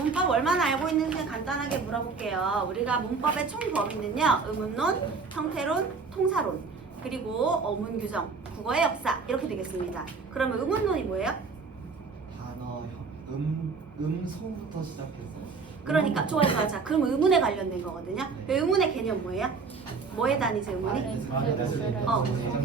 문법 얼마나 알고 있는지 간단하게 물어볼게요. 우리가 문법의 총 범위는요. 의문론, 형태론, 통사론, 그리고 어문 규정, 국어의 역사 이렇게 되겠습니다. 그러면 의문론이 뭐예요? 단어, 소부터 시작해서. 그러니까 좋아요. 자, 그럼 의문에 관련된 거거든요. 그 의문의 개념 뭐예요? 뭐에 다니죠 의문이?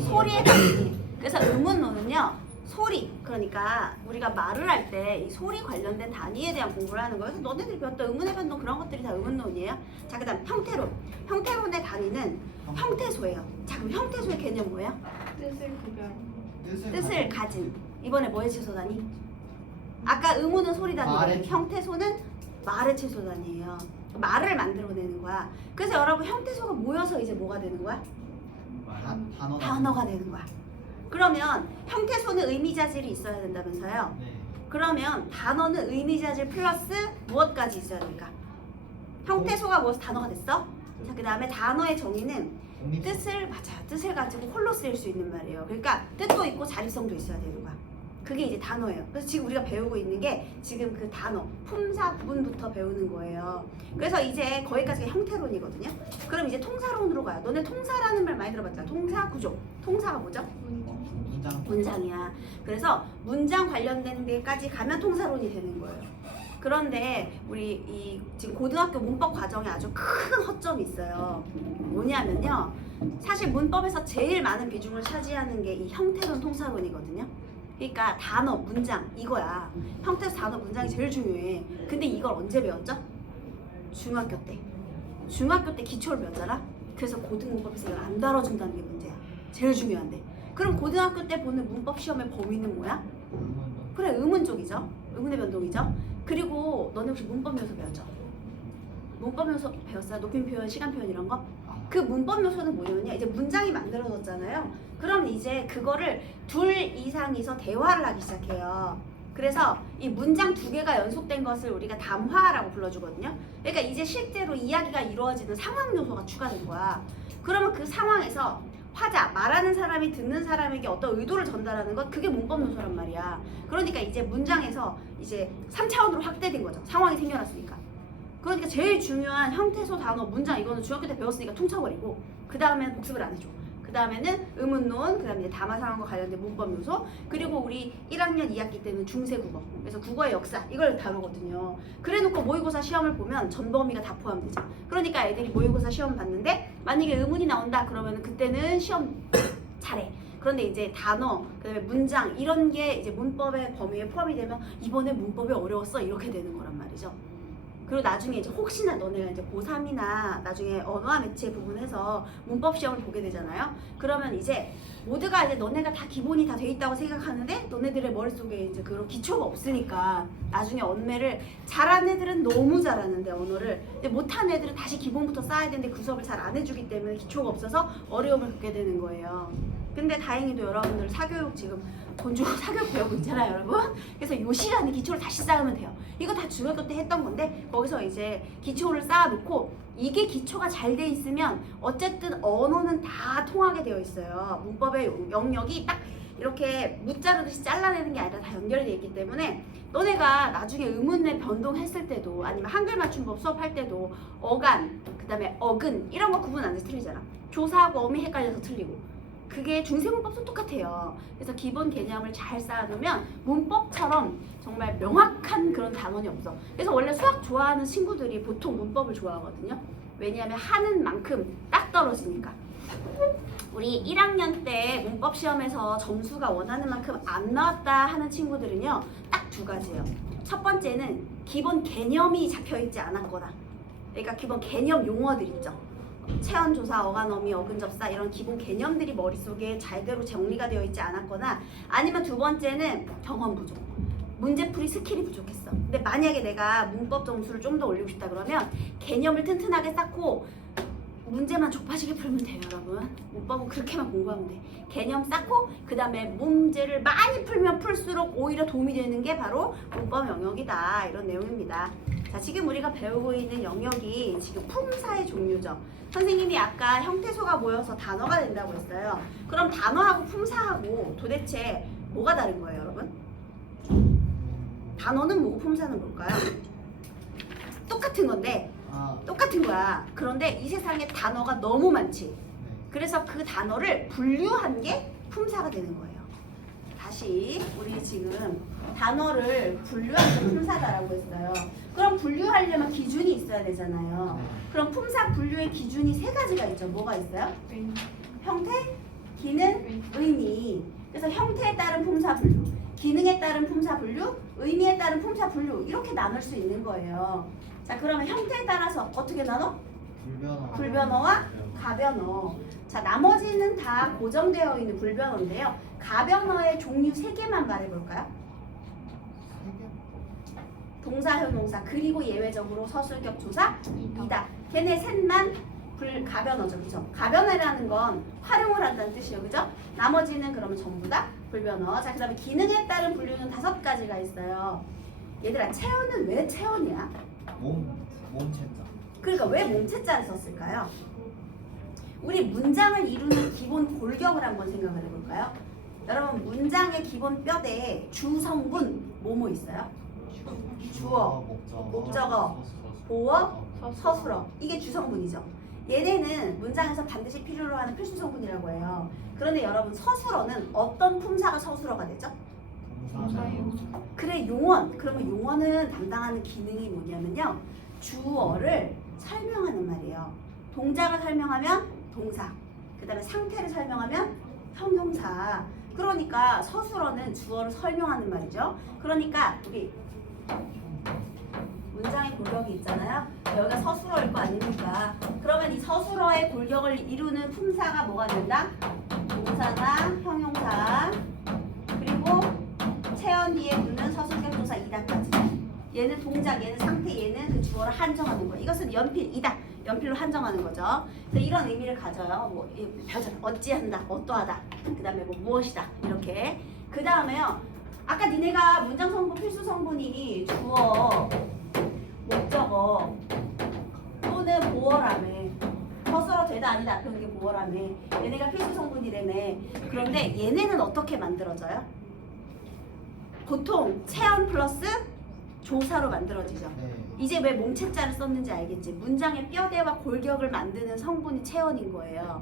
소리에 다니지. 그래서 의문론은요. 소리, 그러니까 우리가 말을 할 때 이 소리 관련된 단위에 대한 공부를 하는 거예요. 그래서 너네들이 배웠던 의문의 변동 그런 것들이 다 의문론이에요. 자, 그 다음 형태론. 형태론의 단위는 형태소예요. 자, 그럼 형태소의 개념 뭐예요? 뜻을 가진. 이번에 뭐의 취소 단위? 아까 의문은 소리 단위고 형태소는 말의 취소 단위예요. 말을 만들어내는 거야. 그래서 여러분 형태소가 모여서 이제 뭐가 되는 거야? 단어가 되는 거야. 그러면 형태소는 의미자질이 있어야 된다면서요? 네. 그러면 단어는 의미자질 플러스 무엇까지 있어야 될까? 형태소가 모여서 단어가 됐어? 자, 그 다음에 단어의 정의는 뜻을 가지고 홀로 쓰일 수 있는 말이에요. 그러니까 뜻도 있고 자립성도 있어야 되는 거야. 그게 이제 단어예요. 그래서 지금 우리가 배우고 있는 게 지금 그 단어, 품사 구분부터 배우는 거예요. 그래서 이제 거기까지가 형태론이거든요. 그럼 이제 통사론으로 가요. 너네 통사라는 말 많이 들어봤잖아. 통사 구조. 통사가 뭐죠? 문장이야. 그래서 문장 관련된 데까지 가면 통사론이 되는 거예요. 그런데 우리 이 지금 고등학교 문법 과정에 아주 큰 허점이 있어요. 뭐냐면요. 사실 문법에서 제일 많은 비중을 차지하는 게 이 형태론 통사론이거든요. 그러니까 단어, 문장 이거야. 형태에서 단어, 문장이 제일 중요해. 근데 이걸 언제 배웠죠? 중학교 때. 중학교 때 기초를 배웠잖아. 그래서 고등문법에서 이걸 안 다뤄준다는 게 문제야. 제일 중요한데. 그럼 고등학교 때 보는 문법 시험의 범위는 뭐야? 그래, 의문 쪽이죠. 의문의 변동이죠. 그리고 너네 혹시 문법 요소 배웠죠? 문법 요소 배웠어요? 높임 표현, 시간 표현 이런 거? 그 문법 요소는 뭐냐면요. 이제 문장이 만들어졌잖아요. 그럼 이제 그거를 둘 이상이서 대화를 하기 시작해요. 그래서 이 문장 두 개가 연속된 것을 우리가 담화라고 불러주거든요. 그러니까 이제 실제로 이야기가 이루어지는 상황 요소가 추가된 거야. 그러면 그 상황에서 화자, 말하는 사람이 듣는 사람에게 어떤 의도를 전달하는 것, 그게 문법 요소란 말이야. 그러니까 이제 문장에서 이제 3차원으로 확대된 거죠. 상황이 생겨났으니까. 그러니까 제일 중요한 형태소, 단어, 문장 이거는 중학교 때 배웠으니까 퉁쳐버리고 그 다음에는 복습을 안 해줘. 그 다음에는 의문론, 그 다음에 이제 담화 상황과 관련된 문법 요소, 그리고 우리 1학년 2학기 때는 중세 국어, 그래서 국어의 역사 이걸 다루거든요. 그래놓고 모의고사 시험을 보면 전범위가 다 포함되죠. 그러니까 애들이 모의고사 시험 봤는데 만약에 의문이 나온다 그러면 그때는 시험 잘해. 그런데 이제 단어, 그다음에 문장 이런 게 이제 문법의 범위에 포함이 되면 이번에 문법이 어려웠어 이렇게 되는 거란 말이죠. 그리고 나중에 이제 혹시나 너네가 이제 고3이나 나중에 언어와 매체 부분에서 문법 시험을 보게 되잖아요. 그러면 이제 모두가 이제 너네가 다 기본이 다 돼 있다고 생각하는데 너네들의 머릿속에 이제 그런 기초가 없으니까 나중에 언매를 잘하는 애들은 너무 잘하는데 언어를 근데 못하는 애들은 다시 기본부터 쌓아야 되는데 그 수업을 잘 안 해주기 때문에 기초가 없어서 어려움을 겪게 되는 거예요. 근데 다행히도 여러분들 사교육 지금 돈 주고 사교육 배우고 있잖아요, 여러분. 그래서 요 시간에 기초를 다시 쌓으면 돼요. 이거 다 중학교 때 했던 건데 거기서 이제 기초를 쌓아놓고 이게 기초가 잘 돼 있으면 어쨌든 언어는 다 통하게 되어 있어요. 문법의 영역이 딱 이렇게 무자르듯이 잘라내는 게 아니라 다 연결되어 있기 때문에 너네가 나중에 의문의 변동했을 때도 아니면 한글 맞춤법 수업할 때도 어간, 그 다음에 어근 이런 거 구분 안 돼서 틀리잖아. 조사하고 어미 헷갈려서 틀리고 그게 중세문법도 똑같아요. 그래서 기본 개념을 잘 쌓아두면 문법처럼 정말 명확한 그런 단원이 없어. 그래서 원래 수학 좋아하는 친구들이 보통 문법을 좋아하거든요. 왜냐하면 하는 만큼 딱 떨어지니까. 우리 1학년 때 문법 시험에서 점수가 원하는 만큼 안 나왔다 하는 친구들은요. 딱 두 가지예요. 첫 번째는 기본 개념이 잡혀있지 않았거나 그러니까 기본 개념 용어들 있죠. 체언조사, 어간어미, 어근접사 이런 기본 개념들이 머릿속에 잘대로 정리가 되어 있지 않았거나 아니면 두 번째는 경험 부족. 문제풀이 스킬이 부족했어. 근데 만약에 내가 문법 점수를 좀 더 올리고 싶다 그러면 개념을 튼튼하게 쌓고 문제만 좁아지게 풀면 돼요, 여러분. 문법은 그렇게만 공부하면 돼. 개념 쌓고 그 다음에 문제를 많이 풀면 풀수록 오히려 도움이 되는 게 바로 문법 영역이다. 이런 내용입니다. 자, 지금 우리가 배우고 있는 영역이 지금 품사의 종류죠. 선생님이 아까 형태소가 모여서 단어가 된다고 했어요. 그럼 단어하고 품사하고 도대체 뭐가 다른 거예요, 여러분? 단어는 뭐고 품사는 뭘까요? 똑같은 건데 똑같은 거야. 그런데 이 세상에 단어가 너무 많지. 그래서 그 단어를 분류한 게 품사가 되는 거예요. 다시 우리 지금 단어를 분류한 게 품사다라고 했어요. 그럼 분류하려면 기준이 있어야 되잖아요. 그럼 품사 분류의 기준이 세 가지가 있죠. 뭐가 있어요? 형태, 기능, 의미. 그래서 형태에 따른 품사 분류, 기능에 따른 품사 분류, 의미에 따른 품사 분류 이렇게 나눌 수 있는 거예요. 자, 그러면 형태에 따라서 어떻게 나눠? 불변어와 가변어. 자, 나머지는 다 고정되어 있는 불변어인데요. 가변어의 종류 3개만 말해볼까요? 동사, 형용사, 그리고 예외적으로 서술격, 조사, 이다. 걔네 셋만 가변어죠, 그죠? 가변어라는 건 활용을 한다는 뜻이에요, 그죠? 나머지는 그러면 전부 다 불변어. 자, 그 다음에 기능에 따른 분류는 5가지가 있어요. 얘들아, 체언은 왜 체언이야? 몸체자. 그러니까 왜 몸체자를 썼을까요? 우리 문장을 이루는 기본 골격을 한번 생각을 해볼까요? 여러분, 문장의 기본 뼈대에 주성분 뭐뭐 있어요? 주어, 목적어, 보어, 서술어. 이게 주성분이죠. 얘네는 문장에서 반드시 필요로 하는 필수 성분이라고 해요. 그런데 여러분, 서술어는 어떤 품사가 서술어가 되죠? 그래, 용언. 그러면 용언은 담당하는 기능이 뭐냐면요, 주어를 설명하는 말이에요. 동작을 설명하면 동사, 그 다음에 상태를 설명하면 형용사. 그러니까 서술어는 주어를 설명하는 말이죠. 그러니까 우리 문장의 골격이 있잖아요. 여기가 서술어일 거 아닙니까? 그러면 이 서술어의 골격을 이루는 품사가 뭐가 된다? 동사나 형용사, 그리고 체언 뒤에 붙는 서술격, 조사, 이다까지. 얘는 동작, 얘는 상태, 얘는 그 주어를 한정하는 거예요. 이것은 연필이다. 연필로 한정하는 거죠. 그래서 이런 의미를 가져요. 뭐 어찌한다, 어떠하다, 그 다음에 뭐 무엇이다, 이렇게. 그 다음에요, 아까 니네가 문장 성분 필수 성분이 주어, 목적어 또는 보어라며. 서술어 되다 아니다 그런 게 보어라며. 얘네가 필수 성분이라며. 그런데 얘네는 어떻게 만들어져요? 보통 체언 플러스 조사로 만들어지죠. 이제 왜 몸체자를 썼는지 알겠지? 문장의 뼈대와 골격을 만드는 성분이 체언인 거예요.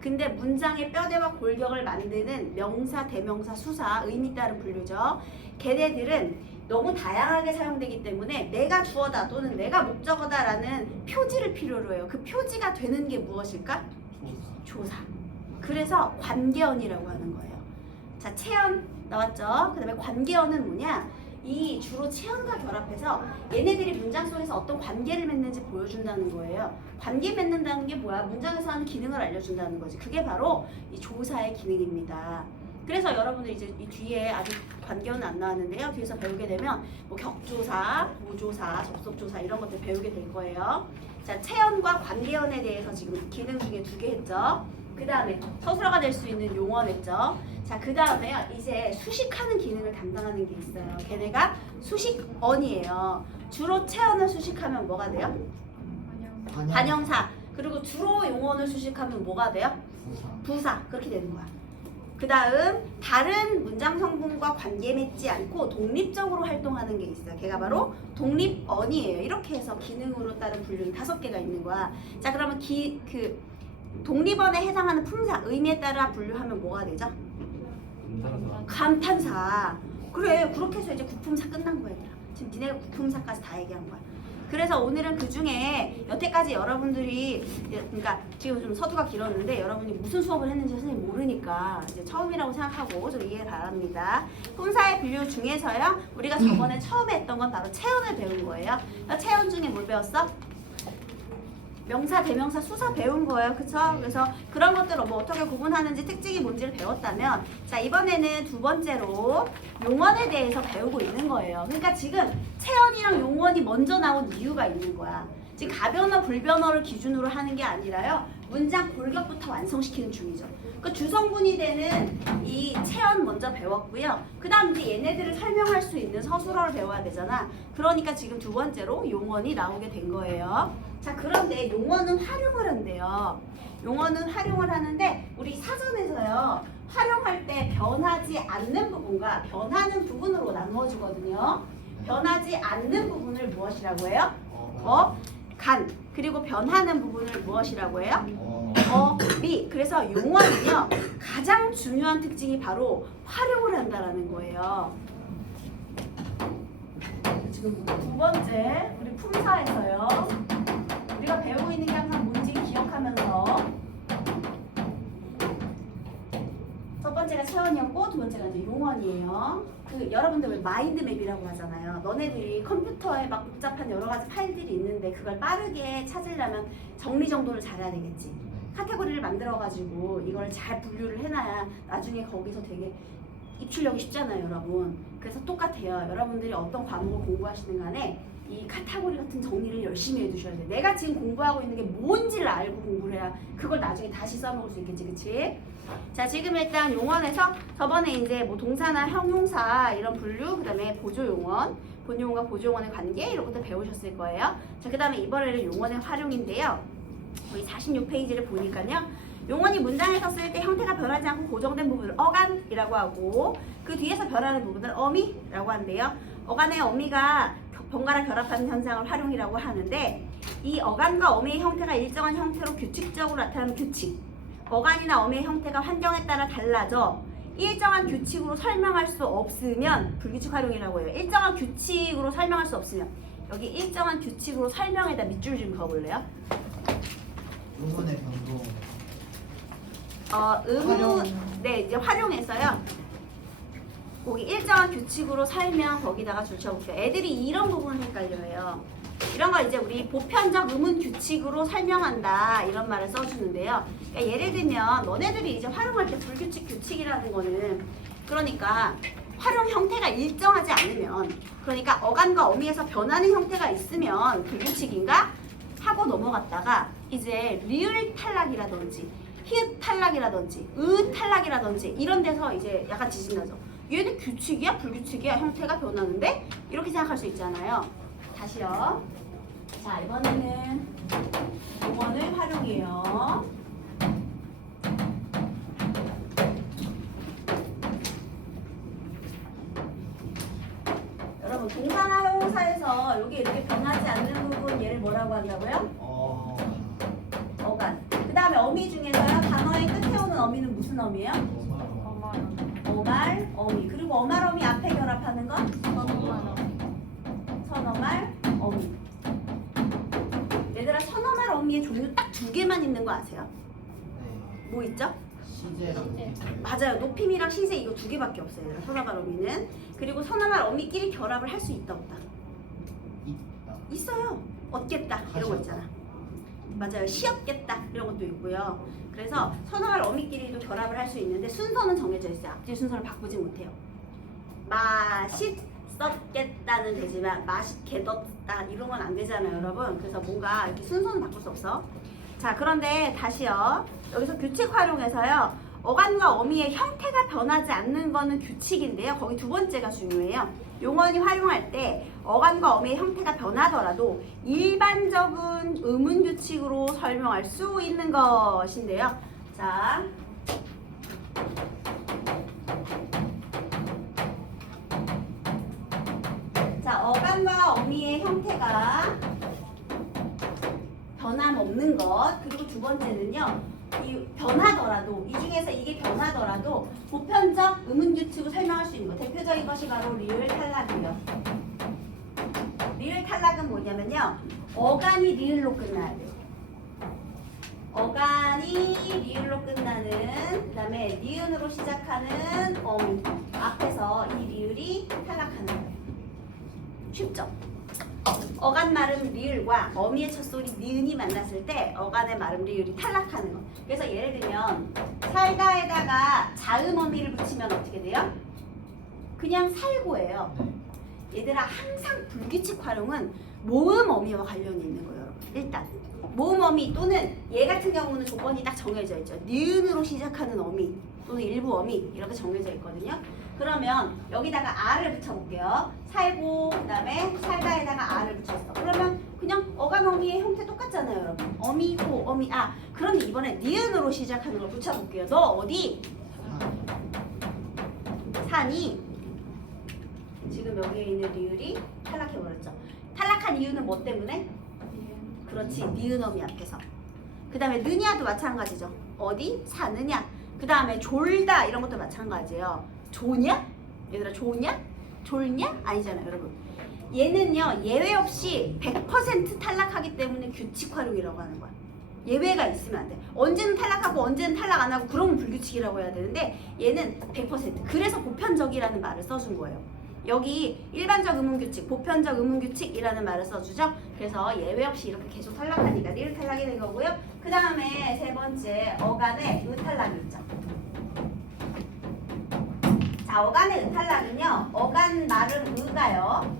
근데 문장의 뼈대와 골격을 만드는 명사, 대명사, 수사, 의미 따른 분류죠. 걔네들은 너무 다양하게 사용되기 때문에 내가 주어다 또는 내가 목적어다라는 표지를 필요로 해요. 그 표지가 되는 게 무엇일까? 조사. 그래서 관계어이라고 하는 거예요. 자, 체언 나왔죠? 그 다음에 관계어는 뭐냐? 이 주로 체언과 결합해서 얘네들이 문장 속에서 어떤 관계를 맺는지 보여준다는 거예요. 관계 맺는다는 게 뭐야? 문장에서 하는 기능을 알려준다는 거지. 그게 바로 이 조사의 기능입니다. 그래서 여러분들 이제 이 뒤에 아직 관계어는 안 나왔는데요. 뒤에서 배우게 되면 뭐 격조사, 보조사, 접속조사 이런 것들 배우게 될 거예요. 자, 체언과 관계어에 대해서 지금 기능 중에 2개 했죠. 그 다음에 서술어가 될 수 있는 용언 했죠. 자, 그 다음에요, 이제 수식하는 기능을 담당하는 게 있어요. 걔네가 수식언이에요. 주로 체언을 수식하면 뭐가 돼요? 반영사. 그리고 주로 용언을 수식하면 뭐가 돼요? 부사. 그렇게 되는 거야. 그 다음 다른 문장 성분과 관계 맺지 않고 독립적으로 활동하는 게 있어요. 걔가 바로 독립언이에요. 이렇게 해서 기능으로 따른 분류는 5개가 있는 거야. 자, 그러면 독립언에 해당하는 품사, 의미에 따라 분류하면 뭐가 되죠? 감탄사. 그래, 그렇게 해서 이제 구품사 끝난 거야. 지금 니네가 구품사까지 다 얘기한 거야. 그래서 오늘은 그 중에 여태까지 여러분들이, 그러니까 지금 좀 서두가 길었는데 여러분이 무슨 수업을 했는지 선생님 모르니까 이제 처음이라고 생각하고 좀 이해 바랍니다. 품사의 분류 중에서요, 우리가 저번에 처음에 했던 건 바로 체언을 배운 거예요. 체언 중에 뭘 배웠어? 명사, 대명사, 수사 배운 거예요. 그쵸? 그래서 그런 것들을 뭐 어떻게 구분하는지 특징이 뭔지를 배웠다면, 자, 이번에는 2번째로 용언에 대해서 배우고 있는 거예요. 그러니까 지금 체언이랑 용언이 먼저 나온 이유가 있는 거야. 지금 가변어, 불변어를 기준으로 하는 게 아니라요, 문장 골격부터 완성시키는 중이죠. 그 주성분이 되는 이 체언 먼저 배웠고요. 그 다음 이제 얘네들을 설명할 수 있는 서술어를 배워야 되잖아. 그러니까 지금 2번째로 용언이 나오게 된 거예요. 자, 그런데 용언은 활용을 한대요. 용언은 활용을 하는데 우리 사전에서요, 활용할 때 변하지 않는 부분과 변하는 부분으로 나누어지거든요. 변하지 않는 부분을 무엇이라고 해요? 간. 그리고 변하는 부분을 무엇이라고 해요? 미. 그래서 용어는요 가장 중요한 특징이 바로 활용을 한다라는 거예요. 지금 두 번째 우리 품사에서요 우리가 배우고 있는 게 항상 뭔지 기억하면서 첫 번째가 체원이었고 두 번째가 이제 용언이에요. 그 여러분들 왜 마인드맵이라고 하잖아요. 너네들이 컴퓨터에 막 복잡한 여러 가지 파일들이 있는데 그걸 빠르게 찾으려면 정리정돈을 잘해야 되겠지. 카테고리를 만들어가지고 이걸 잘 분류를 해놔야 나중에 거기서 되게 입출력이 쉽잖아요, 여러분. 그래서 똑같아요. 여러분들이 어떤 과목을 공부하시는 간에 이 카테고리 같은 정리를 열심히 해두셔야 돼요. 내가 지금 공부하고 있는 게 뭔지를 알고 공부를 해야 그걸 나중에 다시 써먹을 수 있겠지, 그치? 자, 지금 일단 용언에서 저번에 이제 뭐 동사나 형용사 이런 분류, 그 다음에 보조용언, 본용언과 보조용언의 관계 이런 것도 배우셨을 거예요. 자, 그 다음에 이번에는 용언의 활용인데요. 우리 46페이지를 보니까요. 용언이 문장에 섰을 때 형태가 변하지 않고 고정된 부분을 어간이라고 하고 그 뒤에서 변하는 부분을 어미라고 하는데요. 어간의 어미가 번갈아 결합하는 현상을 활용이라고 하는데 이 어간과 어미의 형태가 일정한 형태로 규칙적으로 나타나는 규칙, 어간이나 어미의 형태가 환경에 따라 달라져 일정한 규칙으로 설명할 수 없으면 불규칙 활용이라고 해요. 일정한 규칙으로 설명할 수 없으면 여기 일정한 규칙으로 설명에다 밑줄 좀 그어볼래요? 용언의 변동. 네, 이제 활용해서요. 거기 일정한 규칙으로 설명 거기다가 줄 쳐볼게요. 애들이 이런 부분을 헷갈려해요. 이런 걸 이제 우리 보편적 의문 규칙으로 설명한다 이런 말을 써주는데요. 그러니까 예를 들면 너네들이 이제 활용할 때 불규칙 규칙이라는 거는 그러니까 활용 형태가 일정하지 않으면 그러니까 어간과 어미에서 변하는 형태가 있으면 불규칙인가 하고 넘어갔다가 이제 리을 탈락이라든지 히읗 탈락이라든지 으 탈락이라든지 이런 데서 이제 약간 지진나죠. 얘는 규칙이야? 불규칙이야? 형태가 변하는데? 이렇게 생각할 수 있잖아요. 다시요. 자, 이번에는 용언을 활용해요. 여러분, 동사나 형용사에서 여기 이렇게 변하지 않는 부분 얘를 뭐라고 한다고요? 어간. 그 다음에 어미 중에서요. 단어의 끝에 오는 어미는 무슨 어미예요? 어말, 어미. 그리고 어말, 어미 앞에 결합하는 건? 선어말, 어미. 얘들아, 선어말, 어미의 종류 딱 두 개만 있는 거 아세요? 뭐 있죠? 시제랑 맞아요. 높임이랑 시제 이거 두 개밖에 없어요. 얘들아, 선어말, 어미는. 그리고 선어말, 어미끼리 결합을 할 수 있다, 없다? 있다. 있어요. 얻겠다 이런 거 있잖아. 맞아요. 시었겠다 이런 것도 있고요. 그래서 선어말 어미끼리도 결합을 할 수 있는데 순서는 정해져 있어요. 앞뒤 순서를 바꾸지 못해요. 맛있었겠다는 되지만 맛있게뒀다 이런 건 안 되잖아요, 여러분. 그래서 뭔가 이렇게 순서는 바꿀 수 없어. 자, 그런데 다시요. 여기서 규칙 활용해서요. 어간과 어미의 형태가 변하지 않는 거는 규칙인데요. 거기 두 번째가 중요해요. 용언이 활용할 때 어간과 어미의 형태가 변하더라도 일반적인 의문 규칙으로 설명할 수 있는 것인데요. 자, 어간과 어미의 형태가 변함없는 것. 그리고 두 번째는요. 이 변하더라도 이 중에서 이게 변하더라도 보편적 의문 규칙으로 설명할 수 있는 것. 대표적인 것이 바로 리을 탈락이에요. 리을 탈락은 뭐냐면요. 어간이 리을로 끝나야 돼요. 어간이 리을로 끝나는 그 다음에 니은으로 시작하는 어미 앞에서 이 리을이 탈락하는 거예요. 쉽죠? 어간 말음 리을과 어미의 첫소리 니은이 만났을 때 어간의 말음 리을이 탈락하는 거. 그래서 예를 들면 살다에다가 자음 어미를 붙이면 어떻게 돼요? 그냥 살고예요. 얘들아, 항상 불규칙 활용은 모음 어미와 관련이 있는 거예요, 여러분. 일단 모음 어미 또는 얘 같은 경우는 조건이 딱 정해져 있죠. 니은으로 시작하는 어미 또는 일부 어미 이렇게 정해져 있거든요. 그러면 여기다가 아를 붙여볼게요. 살고 그다음에 살다에다가 아를 붙였어. 그러면 그냥 어간 어미의 형태 똑같잖아요, 여러분. 어미고 어미 아. 그런데 이번에 니은으로 시작하는 걸 붙여볼게요. 너 어디? 산이. 지금 여기에 있는 리을이 탈락해버렸죠. 탈락한 이유는 뭐 때문에? 그렇지. 니은어미 앞에서. 그 다음에 느냐도 마찬가지죠. 어디? 사느냐. 그 다음에 졸다 이런 것도 마찬가지예요. 조냐? 얘들아 조냐? 졸냐? 아니잖아요 여러분. 얘는요 예외 없이 100% 탈락하기 때문에 규칙 활용이라고 하는 거야. 예외가 있으면 안 돼. 언제는 탈락하고 언제는 탈락 안 하고 그러면 불규칙이라고 해야 되는데 얘는 100%. 그래서 보편적이라는 말을 써준 거예요. 여기 일반적 의문규칙, 보편적 의문규칙이라는 말을 써주죠. 그래서 예외 없이 이렇게 계속 탈락하니까 리을 탈락이 된 거고요. 그 다음에 세 번째 어간의 의탈락이 있죠. 자, 어간의 의탈락은요. 어간 말은 의가요.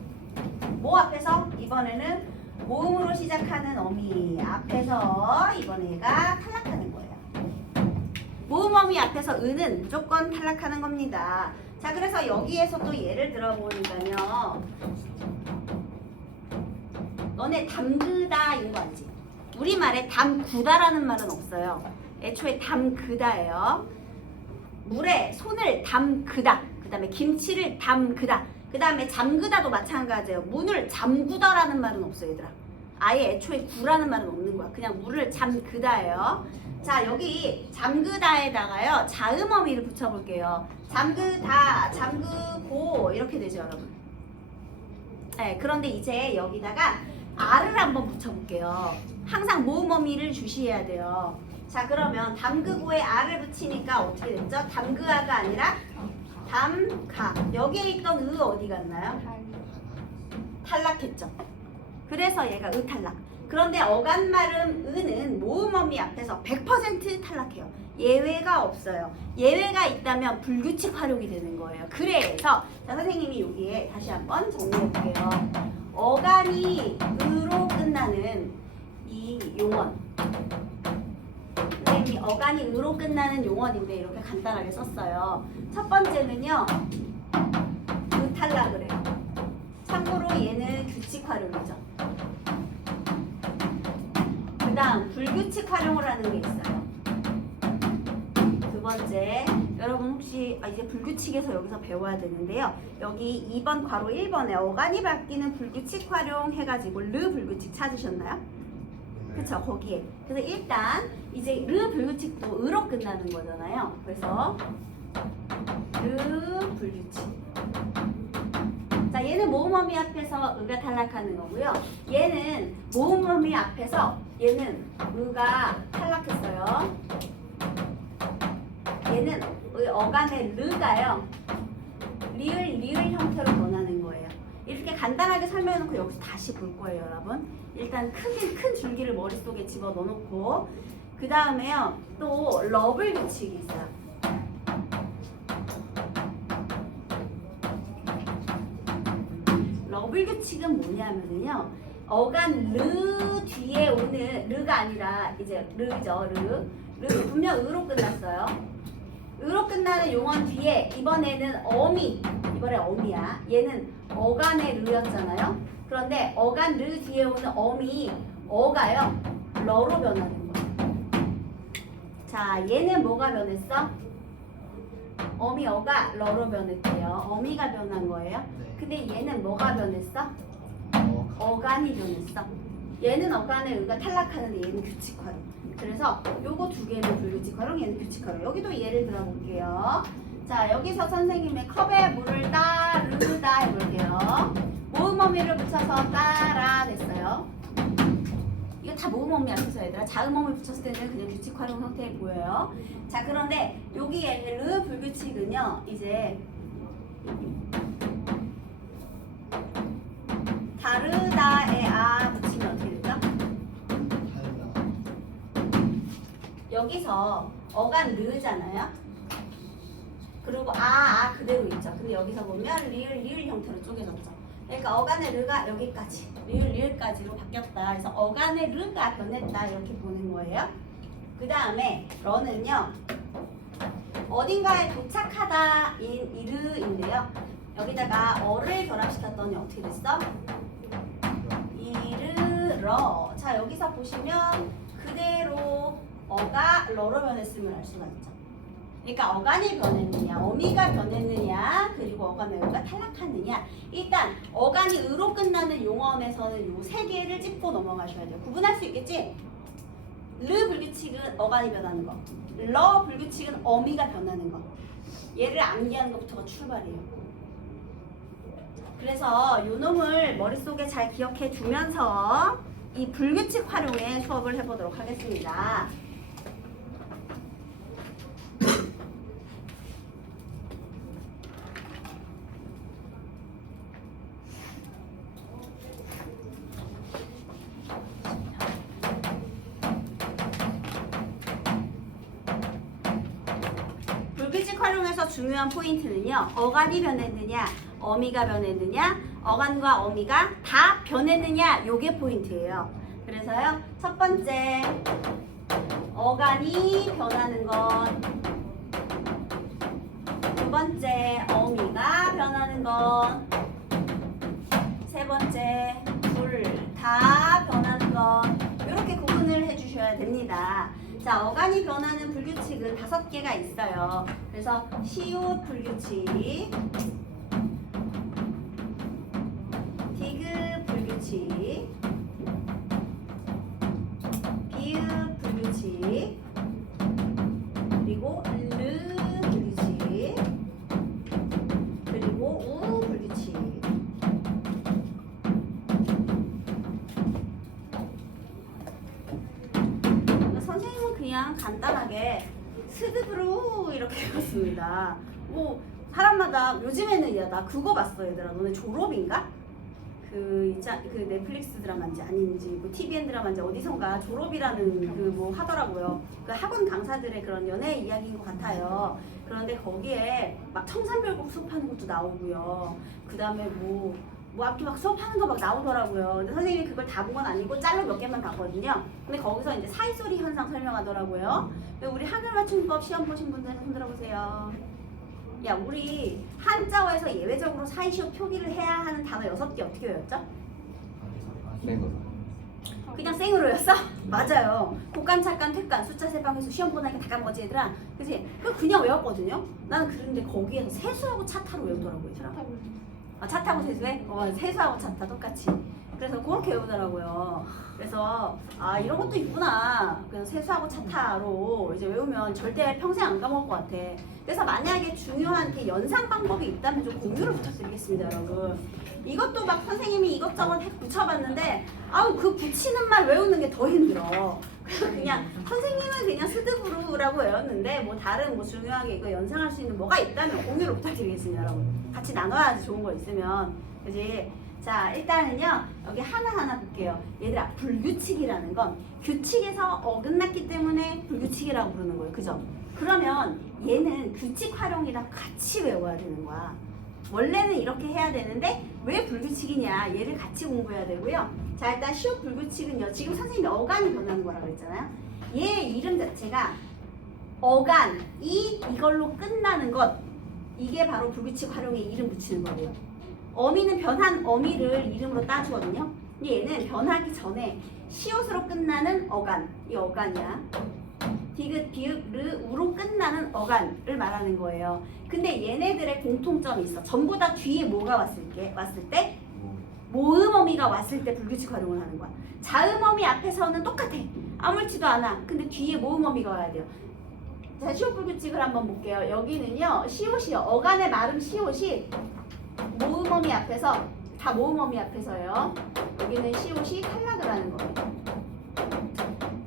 뭐 앞에서? 이번에는 모음으로 시작하는 어미 앞에서 이번에 얘가 탈락하는 거예요. 모음 어미 앞에서 의는 무조건 탈락하는 겁니다. 자, 그래서 여기에서 또 예를 들어보니까요. 너네 담그다 이거 알지? 우리말에 담그다라는 말은 없어요. 애초에 담그다예요. 물에 손을 담그다. 그 다음에 김치를 담그다. 그 다음에 잠그다도 마찬가지예요. 문을 잠그다라는 말은 없어요, 얘들아. 아예 애초에 구라는 말은 없는 거야. 그냥 물을 잠그다예요. 자, 여기 잠그다에다가요 자음어미를 붙여볼게요. 잠그다, 잠그고 이렇게 되죠, 여러분. 네, 그런데 이제 여기다가 알을 한번 붙여볼게요. 항상 모음어미를 주시해야 돼요. 자, 그러면 담그고에 알을 붙이니까 어떻게 됐죠? 담그아가 아니라 담가. 여기에 있던 의 어디 갔나요? 탈락했죠. 그래서 얘가 의탈락. 그런데 어간말음 의는 모음어미 앞에서 100% 탈락해요. 예외가 없어요. 예외가 있다면 불규칙 활용이 되는 거예요. 그래서 자, 선생님이 여기에 다시 한번 정리해 볼게요. 어간이 의로 끝나는 이 용언. 선생님이 어간이 의로 끝나는 용언인데 이렇게 간단하게 썼어요. 첫 번째는요. 의탈락을 해요. 참고로 얘는 규칙 활용이죠. 그 다음 불규칙 활용을 하는 게 있어요. 두 번째, 여러분 혹시 이제 불규칙에서 여기서 배워야 되는데요. 여기 2번 괄호 1번에 어간이 바뀌는 불규칙 활용 해가지고 르 불규칙 찾으셨나요? 그쵸, 거기에. 그래서 일단 이제 르 불규칙도 의로 끝나는 거잖아요. 그래서 르 불규칙. 자, 얘는 모음어미 앞에서 의가 탈락하는 거고요. 얘는 모음어미 앞에서 얘는 의가 탈락했어요. 얘는 어간의 르가요. 리을 형태로 변하는 거예요. 이렇게 간단하게 설명해놓고 여기서 다시 볼 거예요, 여러분. 일단 큰 줄기를 머릿속에 집어넣어놓고 그 다음에요. 또 러블 규칙이 있어요. 러블 규칙은 뭐냐면요. 어간 르 뒤에 오는 르가 아니라 이제 르죠. 르 분명 의로 끝났어요. 의로 끝나는 용언 뒤에 이번에는 어미. 이번에 어미야. 얘는 어간의 르였잖아요. 그런데 어간 르 뒤에 오는 어미 어가요. 러로 변하는 거예요. 자, 얘는 뭐가 변했어? 어미 어가 러로 변했대요. 어미가 변한 거예요. 근데 얘는 뭐가 변했어? 어간이 변했어. 얘는 어간의 의가 탈락하는데 얘는 규칙 활용. 그래서 요거 두 개는 불규칙 활용, 얘는 규칙 활용. 여기도 예를 들어볼게요. 자, 여기서 선생님의 컵에 물을 따르다 해볼게요. 모음어미를 붙여서 따라 됐어요. 이거 다 모음어미 앞에서 얘들아. 자음어미 붙였을 때는 그냥 규칙 활용 형태에 보여요. 자, 그런데 여기에 르 불규칙은요. 이제 다르다에 아 붙이면 어떻게 되죠? 여기서 어간 르잖아요. 그리고 아 그대로 있죠. 근데 여기서 보면 리을 형태로 쪼개졌죠. 그러니까 어간의 르가 여기까지 리을까지로 바뀌었다. 그래서 어간의 르가 변했다 이렇게 보는 거예요. 그 다음에 러는요. 어딘가에 도착하다 이르인데요. 여기다가 어를 결합시켰더니 어떻게 됐어? 이르러. 자, 여기서 보시면 그대로 어가 러로 변했음을 알 수가 있죠. 그러니까 어간이 변했느냐, 어미가 변했느냐, 그리고 어간의 의가 탈락하느냐. 일단 어간이 의로 끝나는 용언 개념에서는 요 세 개를 짚고 넘어가셔야 돼요. 구분할 수 있겠지? 르 불규칙은 어간이 변하는 거, 러 불규칙은 어미가 변하는 거. 얘를 암기하는 것부터가 출발이에요. 그래서 요 놈을 머릿속에 잘 기억해 두면서 이 불규칙 활용에 수업을 해보도록 하겠습니다. 불규칙 활용에서 중요한 포인트는요. 어간이 변했느냐, 어미가 변했느냐, 어간과 어미가 다 변했느냐, 요게 포인트예요. 그래서요. 첫 번째, 어간이 변하는 건, 두 번째, 어미가 변하는 건, 세 번째, 둘 다 변하는 건, 이렇게 구분을 해주셔야 됩니다. 자, 어간이 변하는 불규칙은 5개가 있어요. 그래서 시옷 불규칙, 디귿 불규칙, 비읍 불규칙, 그리고 르 불규칙, 그리고 우 불규칙. 선생님은 그냥 간단하게 스드브루 이렇게 해봤습니다. 뭐 사람마다 요즘에는 야 나 그거 봤어 얘들아. 너네 졸업인가? 그 넷플릭스 드라마인지 아닌지 뭐 TVN 드라마인지 어디선가 졸업이라는 그 뭐 하더라고요. 그 학원 강사들의 그런 연애 이야기인 것 같아요. 그런데 거기에 막 청산별곡 수업하는 것도 나오고요. 그 다음에 뭐 앞뒤 막 수업하는 거 막 나오더라고요. 근데 선생님이 그걸 다 본 건 아니고 짤로 몇 개만 봤거든요. 근데 거기서 이제 사이소리 현상 설명하더라고요. 우리 한글맞춤법 시험 보신 분들 손 들어보세요. 야, 우리 한자어에서 예외적으로 사이시오 표기를 해야 하는 단어 6개 어떻게 외웠죠? 그냥 생으로였어? 맞아요. 곡간, 찰간, 퇴간, 숫자, 세방, 회수 시험 보니까 다 까먹었지 얘들아. 그치? 그냥 외웠거든요. 나는 그런데 거기에서 세수하고 차 타로 외우더라고요. 얘들아. 아, 차 타고 세수해? 세수하고 차 타 똑같이. 그래서 그렇게 외우더라고요. 그래서 아 이런 것도 있구나. 그래서 세수하고 차 타로 이제 외우면 절대 평생 안 까먹을 것 같아. 그래서 만약에 중요한 이렇게 연상 방법이 있다면 좀 공유를 부탁드리겠습니다, 여러분. 이것도 막 선생님이 이것저것 붙여봤는데 아우 그 붙이는 말 외우는 게 더 힘들어. 그래서 그냥 선생님은 그냥 스드브루라고 외웠는데 뭐 다른 뭐 중요하게 이거 연상할 수 있는 뭐가 있다면 공유를 부탁드리겠습니다, 여러분. 같이 나눠야지 좋은 거 있으면. 그지? 자, 일단은요 여기 하나하나 볼게요. 얘들아, 불규칙이라는 건 규칙에서 어긋났기 때문에 불규칙이라고 부르는 거예요. 그죠? 그러면 얘는 규칙 활용이랑 같이 외워야 되는 거야. 원래는 이렇게 해야 되는데 왜 불규칙이냐, 얘를 같이 공부해야 되고요. 자, 일단 시옷 불규칙은요, 지금 선생님이 어간이 변하는 거라고 했잖아요. 얘 이름 자체가 어간, 이걸로 끝나는 것, 이게 바로 불규칙 활용에 이름 붙이는 거예요. 어미는 변한 어미를 이름으로 따주거든요. 근데 얘는 변하기 전에 시옷으로 끝나는 어간, 이 어간이야. 디귿, 비읍, 르, 우로 끝나는 어간을 말하는 거예요. 근데 얘네들의 공통점이 있어. 전부 다 뒤에 뭐가 왔을 때 모음어미가 왔을 때 불규칙 활용을 하는 거야. 자음어미 앞에서는 똑같아. 아무렇지도 않아. 근데 뒤에 모음어미가 와야 돼요. 자, 시옷 불규칙을 한번 볼게요. 여기는요, 시옷이요. 어간의 마름 시옷이 모음어미 앞에서, 다 모음어미 앞에서요. 여기는 시옷이 탈락을 하는 거예요.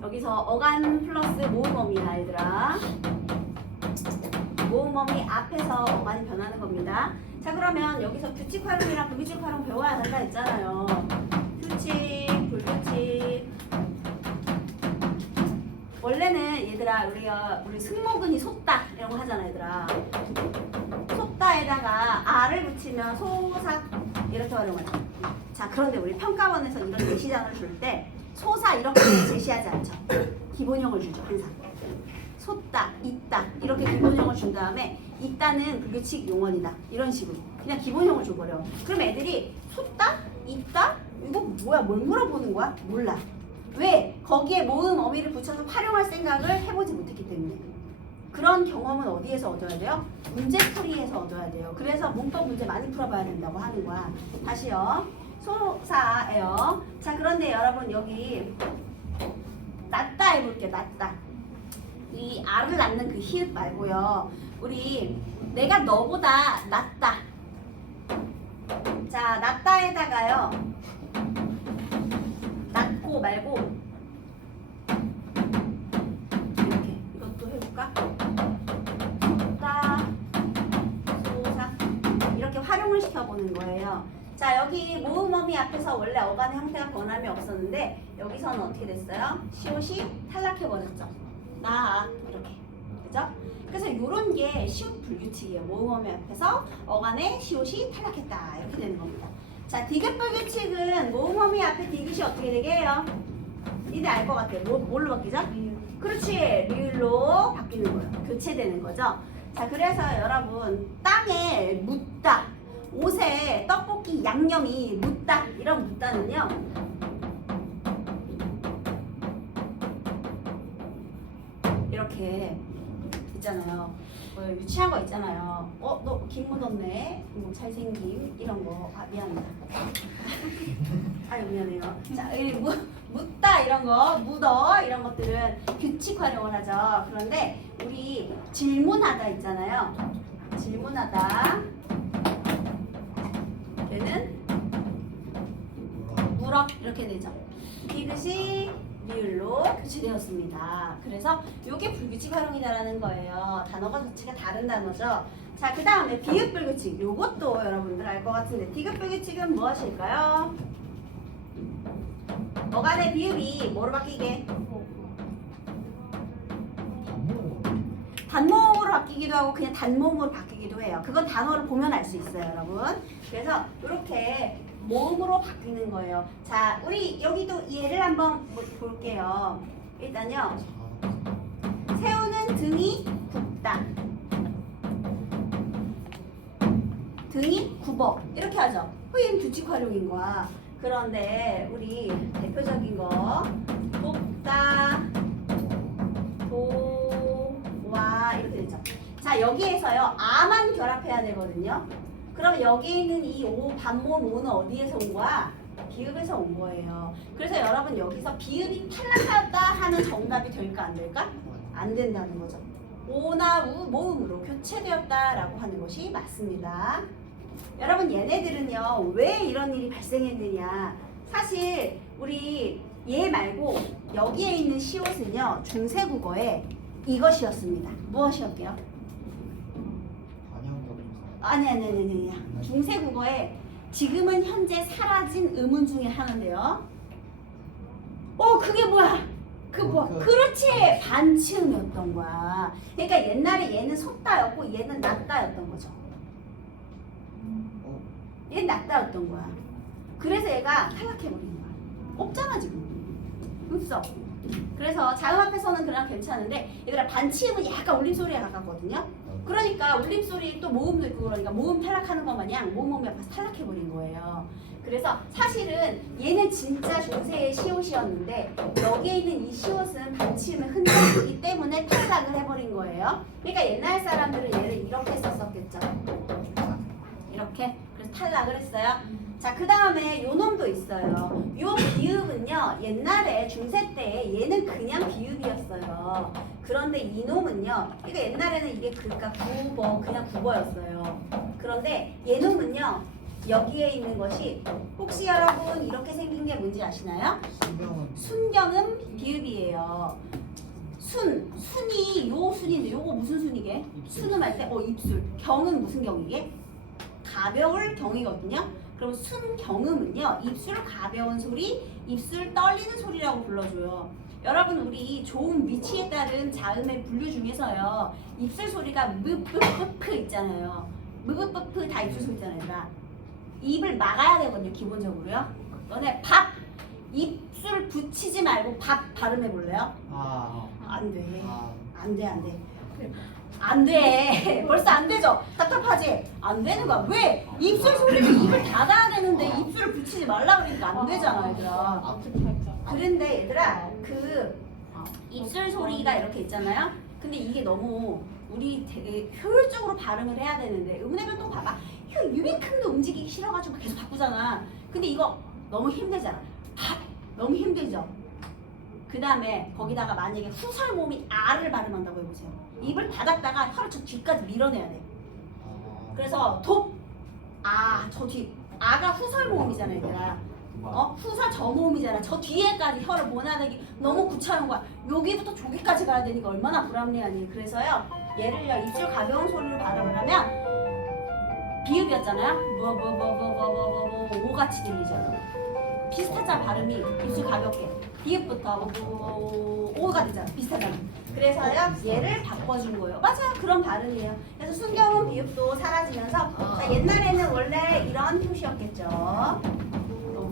여기서 어간 플러스 모음어미야, 얘들아. 모음어미 앞에서 어간이 변하는 겁니다. 자, 그러면 여기서 규칙 활용이랑 불규칙 활용 배워야 한다 했잖아요. 규칙, 불규칙. 원래는 얘들아, 우리 승모근이 솟다 이런 거 하잖아, 얘들아. 솟다에다가 아를 붙이면 소삭 이렇게 활용하죠. 자, 그런데 우리 평가원에서 이런 예시장을 줄 때 소사 이렇게 제시하지 않죠. 기본형을 주죠, 항상. 솟다, 있다 이렇게 기본형을 준 다음에 있다는 불규칙 용언이다 이런 식으로 그냥 기본형을 줘버려. 그럼 애들이 솟다, 있다 이거 뭐야, 뭘 물어보는 거야? 몰라. 왜? 거기에 모음 어미를 붙여서 활용할 생각을 해보지 못했기 때문에. 그런 경험은 어디에서 얻어야 돼요? 문제풀이에서 얻어야 돼요. 그래서 문법 문제 많이 풀어봐야 된다고 하는 거야. 다시요. 소사예요. 자, 그런데 여러분 여기 낫다 해볼게. 낫다. 이 알을 낳는 그 히읗 말고요. 우리 내가 너보다 낫다. 자, 낫다에다가요. 낫고 말고 이렇게 이것도 해볼까? 낫다 소사 이렇게 활용을 시켜보는 거예요. 자, 여기 모음어미 앞에서 원래 어간의 형태가 변함이 없었는데 여기서는 어떻게 됐어요? 시옷이 탈락해버렸죠. 나 이렇게 그죠? 그래서 이런 게 시옷 불규칙이에요. 모음어미 앞에서 어간의 시옷이 탈락했다 이렇게 되는 겁니다. 자, 디귿 불규칙은 모음어미 앞에 디귿이 어떻게 되게 해요? 니네 알 것 같아. 뭘로 바뀌죠? 그렇지, 리을로 바뀌는 거예요. 교체되는 거죠. 자, 그래서 여러분 땅에 묻다, 옷에 떡볶이 양념이 묻다 이런 묻다는요. 이렇게 있잖아요. 뭐 유치한 거 있잖아요. 너 김 묻었네. 뭐 잘생김 이런 거. 아, 미안합니다. 아유, 미안해요. 자, 묻다 이런 거, 묻어 이런 것들은 규칙 활용을 하죠. 그런데 우리 질문하다 있잖아요. 질문하다. 걔는 물어 이렇게 되죠. 디귿이 리을로 교체되었습니다. 그래서 이게 불규칙 활용이다라는 거예요. 단어가 자체가 다른 단어죠. 자, 그 다음에 비읍 불규칙. 요것도 여러분들 알 것 같은데 디귿 불규칙은 무엇일까요? 어간의 비읍이 뭐로 바뀌게? 단모음으로 바뀌기도 하고 그냥 단모음으로 바뀌기도 해요. 그건 단어를 보면 알 수 있어요, 여러분. 그래서 이렇게 모음으로 바뀌는 거예요. 자, 우리 여기도 예를 한번 볼게요. 일단요. 새우는 등이 굽다. 등이 굽어. 이렇게 하죠. 후임 규칙 활용인 거야. 그런데 우리 대표적인 거 굽다, 도와 이렇게 되죠. 자, 여기에서요. 아만 결합해야 되거든요. 그럼 여기 있는 이 반모음 오는 어디에서 온 거야? 비읍에서 온 거예요. 그래서 여러분 여기서 비읍이 탈락하다 하는 정답이 될까 안 될까? 안 된다는 거죠. 오나 우 모음으로 교체되었다라고 하는 것이 맞습니다. 여러분 얘네들은요 왜 이런 일이 발생했느냐? 사실 우리 얘 말고 여기에 있는 시옷은요 중세국어에 이것이었습니다. 무엇이었게요? 아니. 중세국어에 지금은 현재 사라진 음운 중에 하나인데요. 그게 뭐야? 그렇지! 반치음이었던 거야. 그러니까 옛날에 얘는 섰다였고 얘는 낮다였던 거죠. 얘는 낮다였던 거야. 그래서 얘가 탈락해버린 거야. 없잖아 지금. 없어. 그래서 자음 앞에서는 그냥 괜찮은데 얘들아 반치음은 약간 울림소리에 가깝거든요. 그러니까 울림소리 또 모음도 있고 그러니까 모음 탈락하는 것 마냥 모음이 앞에서 탈락해버린 거예요. 그래서 사실은 얘는 진짜 중세의 시옷이었는데 여기에 있는 이 시옷은 반치음의 흔적이기 때문에 탈락을 해버린 거예요. 그러니까 옛날 사람들은 얘를 이렇게 썼었겠죠. 이렇게. 그래서 탈락을 했어요. 자, 그 다음에 요 놈도 있어요. 요 비읍은요 옛날에 중세 때 얘는 그냥 비읍이었어요. 그런데 이 놈은요, 그러니까 옛날에는 이게 그러니까 구버 그냥 구버였어요. 그런데 얘 놈은요 여기에 있는 것이 혹시 여러분 이렇게 생긴 게 뭔지 아시나요? 순경음 비읍이에요. 순이 요 순인데 요거 무슨 순이게? 순음할 때 입술. 경은 무슨 경이게? 가벼울 경이거든요. 그럼 순경음은요 입술 가벼운 소리, 입술 떨리는 소리라고 불러줘요. 여러분 우리 좋은 위치에 따른 자음의 분류 중에서요 입술 소리가 무브프프 있잖아요. 무브프프 다 입술 소리 있잖아요. 얘들아. 입을 막아야 되거든요 기본적으로요. 너네 밥 입술 붙이지 말고 밥 발음해 볼래요? 안 돼. 안 돼. 벌써 안 되죠? 답답하지? 안 되는 거야. 왜? 입술 소리를 입을 닫아야 되는데 입술을 붙이지 말라 그러니까 안 되잖아, 얘들아. 그런데 얘들아, 그 입술 소리가 이렇게 있잖아요? 근데 이게 너무 우리 되게 효율적으로 발음을 해야 되는데 음운의 변동 봐봐. 유비큼도 움직이기 싫어가지고 계속 바꾸잖아. 근데 이거 너무 힘들잖아. 너무 힘들죠. 그 다음에 거기다가 만약에 후설 모음인 아를 발음한다고 해보세요. 입을 닫았다가 혀를 저 뒤까지 밀어내야 돼. 그래서 저 뒤. 아가 후설 모음이잖아, 얘들아. 후설 저모음이잖아. 저 뒤에까지 혀를 모나내기 너무 구차한 거야. 여기부터 저기까지 가야 되니까 얼마나 불합리하니. 그래서요, 얘를요, 입술 가벼운 소리로 발음을 하면 비읍이었잖아요. 오 같이 들리죠. 비슷하잖아, 발음이. 입술 가볍게. 비읍부터 오가 되잖아. 비슷하잖아. 그래서요, 얘를 바꿔준 거예요. 맞아요, 그런 발음이에요. 그래서 순경은 비읍도 사라지면서 자, 옛날에는 원래 이런 표시였겠죠.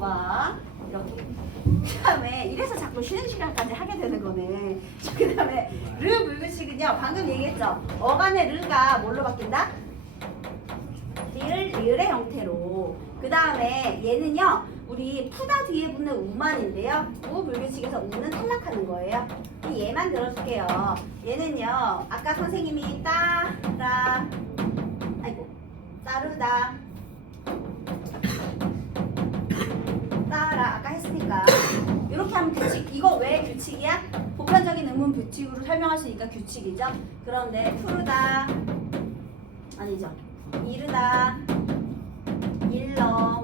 봐 이렇게. 그 다음에 이래서 자꾸 쉬는 시간까지 하게 되는 거네. 그 다음에 르 물글식은요, 방금 얘기했죠. 어간의 르가 뭘로 바뀐다? 리을의 형태로. 그 다음에 얘는요, 우리 푸다 뒤에 붙는 우만인데요. 우 물글식에서 우는 탈락하는 거예요. 얘만 들어줄게요. 얘는요, 아까 선생님이 따르다 따라 아까 했으니까 이렇게 하면 규칙. 이거 왜 규칙이야? 보편적인 의문 규칙으로 설명할 수 있으니까 규칙이죠. 그런데 푸르다 아니죠. 이르다, 일러,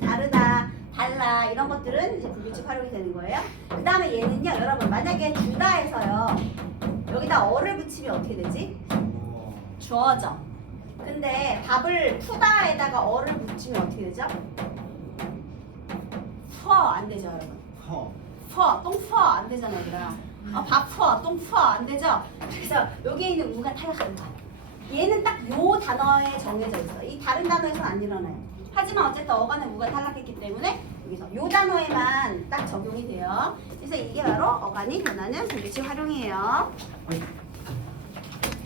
다르다, 달라 이런 것들은 이제 불규칙 활용이 되는 거예요. 그 다음에 얘는요, 여러분 만약에 주다에서요 여기다 어를 붙이면 어떻게 되지? 주어져. 근데 밥을 푸다에다가 어를 붙이면 어떻게 되죠? 퍼 안 되죠, 여러분. 똥퍼 안 되잖아요, 얘들아. 밥퍼, 똥퍼 안 되죠. 그래서 여기에 있는 우가 탈락하는 거야. 얘는 딱 요 단어에 정해져 있어. 이 다른 단어에서는 안 일어나요. 하지만 어쨌든 어간의 우가 탈락했기 때문에 여기서 요 단어에만 딱 적용이 돼요. 그래서 이게 바로 어간이 변하는 불규칙 활용이에요.